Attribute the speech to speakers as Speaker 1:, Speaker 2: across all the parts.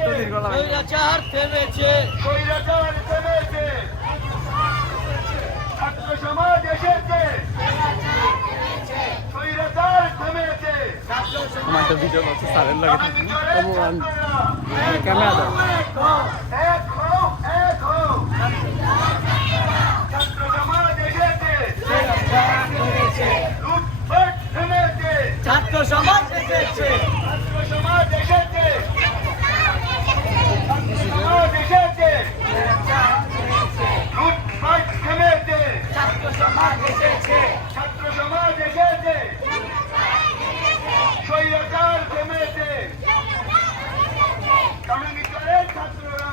Speaker 1: সমাজ এসেছে
Speaker 2: স্বৈরাচার থেমেছে।
Speaker 1: স্বৈরাচার থেমেছে। ছাত্র সমাজ এসেছে। স্বৈরাচার থেমেছে।
Speaker 3: আমার একটা ভিডিও করছে স্যারের লাগে।
Speaker 1: আমাদের
Speaker 3: ক্যামেরা দাও।
Speaker 1: এক হও এক হও ছাত্র সমাজ এসেছে। লুটপাট থেমেছে।
Speaker 2: ছাত্র সমাজ এসেছে
Speaker 1: ছাত্র সমাজ এসেছে ছাত্র সমাজ এসেছে লুটপাট থেমেছে
Speaker 2: ছাত্র সমাজ এসেছে
Speaker 1: ছাত্র সমাজ এসেছে। স্বৈরাচার থেমেছে। কামিনীচরের ছাত্ররা,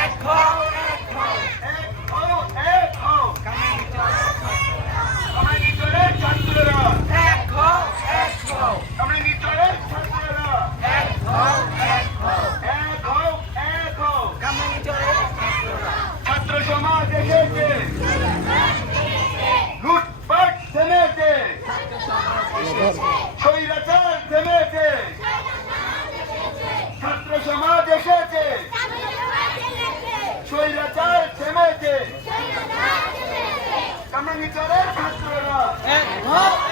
Speaker 2: এক হও এক হও
Speaker 1: এক হও এক হও। কামিনীচরের ছাত্ররা,
Speaker 2: এক হও এক হও।
Speaker 1: কামিনীচরের ছাত্ররা,
Speaker 2: এক হও এক হও
Speaker 1: এক হও এক হও।
Speaker 2: কামানি চোরের ছাত্ররা
Speaker 1: ছাত্র সমাজ এসেছে লুটপাট থেমেছে স্বৈরাচার থেমেছে। ছাত্র সমাজ এসেছে। স্বৈরাচার থেমেছে। কামিনীচরের ছাত্ররা।
Speaker 2: এক হও